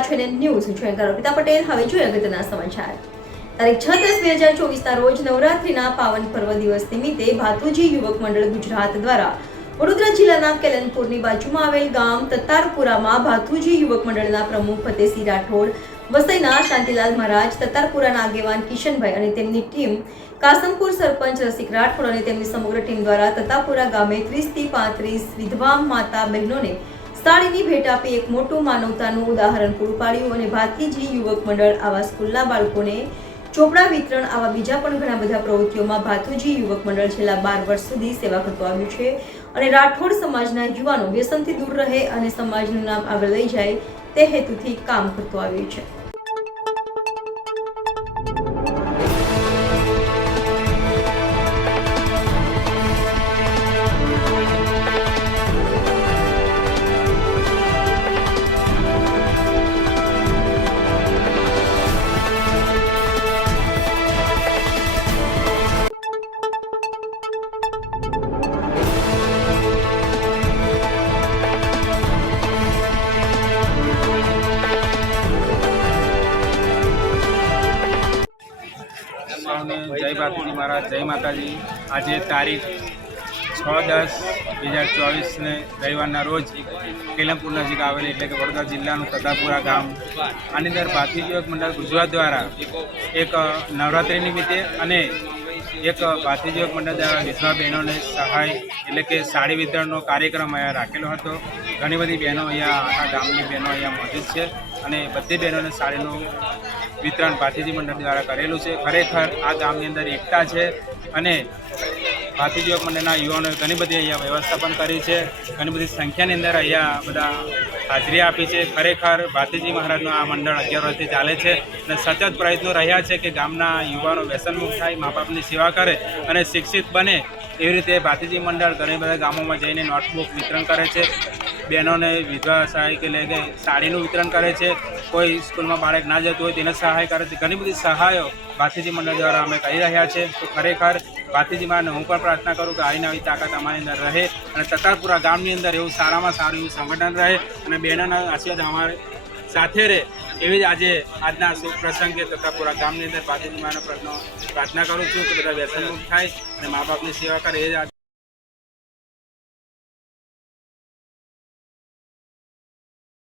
રહ્યા છો news join Arpita Patel. હવે જોઈએ અગત્યના સમાચાર। તારીખ 6/10/2024 રોજ નવરાત્રિના પાવન પર્વ દિવસ નિમિત્તે ભાતુજી યુવક મંડળ ગુજરાત દ્વારા વડોદરા જિલ્લાના કેલનપુરની બાજુમાં આવેલ ગામ તતારપુરામાં ભાતુજી યુવક મંડળના પ્રમુખ ફતેસિંહ રાઠોડ, વસઈના શાંતિલાલ મહારાજ, તતારપુરાના આગેવાન કિશનભાઈ અને તેમની ટીમ, કાસમપુર સરપંચ રસિક રાઠોડ અને તેમની સમગ્ર ટીમ દ્વારા તતારપુરા ગામે 30 થી 35 વિધવા માતા બહેનોને સાડીની ભેટ આપી એક મોટું માનવતાનું ઉદાહરણ પૂરું પાડ્યું અને ભાતીજી યુવક મંડળ આવા સ્કૂલના બાળકોને ચોપડા વિતરણ આવા બીજા પણ ઘણા બધા પ્રવૃત્તિઓમાં ભાતુજી યુવક મંડળ છેલ્લા 12 વર્ષ સુધી સેવા કરતું આવ્યું છે અને રાઠોડ સમાજના યુવાનો વ્યસનથી દૂર રહે અને સમાજનું નામ આગળ લઈ જાય તે હેતુથી કામ કરતું આવ્યું છે। जय भातुजी महाराज, जय माताजी। आज तारीख 6/10/2024 ने रविवार रोज केलमपुर नजीक आवेल एटले के वडोदरा जिल्लाનું તતાપુરા ગામ આની અંદર ભાતીજી યુવક મંડળ ગુજરાત દ્વારા એક નવરાત્રિ નિમિત્તે અને એક ભાતીજી યુવક મંડળ દ્વારા વિધવા બહેનોને સહાય એટલે કે સાડી વિતરણનો કાર્યક્રમ અહીંયા રાખેલો હતો। ઘણી બધી બહેનો અહીંયા આખા ગામની બહેનો અહીંયા મોજૂદ છે અને બધી બહેનોને સાડીનું વિતરણ ભાતીજી મંડળ દ્વારા કરેલું છે। ખરેખર આ ગામની અંદર એકતા છે અને ભાતીજી યુવક મંડળના યુવાનોએ ઘણી બધી અહીંયા વ્યવસ્થા પણ કરી છે, ઘણી બધી સંખ્યાની અંદર અહીંયા બધા હાજરી આપી છે। ખરેખર ભાતીજી મહારાજનું આ મંડળ 11 વર્ષથી ચાલે છે અને સતત પ્રયત્નો રહ્યા છે કે ગામના યુવાનો વ્યસનમુક્ત થાય, મા બાપની સેવા કરે અને શિક્ષિત બને। એવી રીતે ભાતીજી મંડળ ઘણા બધા ગામોમાં જઈને નોટબુક વિતરણ કરે છે, બહેનોને વિધવા સહાય કે લે કે સાડીનું વિતરણ કરે છે, કોઈ સ્કૂલમાં બાળક ના જતું હોય તેને સહાય કરે છે। ઘણી બધી સહાયો ભાતીજી મંડળ દ્વારા અમે કરી રહ્યા છે। તો ખરેખર ભાતીજી મહારાજને હું પણ પ્રાર્થના કરું કે આવી નવી તાકાત અમારી અંદર રહે અને તતારપુરા ગામની અંદર એવું સારામાં સારું એવું સંગઠન રહે અને બહેનોના આશીર્વાદ અમારે સાથે રહે એવી જ આજે આજના શુભ પ્રસંગે તતારપુરા ગામની અંદર ભાતીજી મહારાજનો પ્રાર્થના કરું છું કે બધા વ્યસનમુક્ત થાય અને મા બાપની સેવા કરે એ જ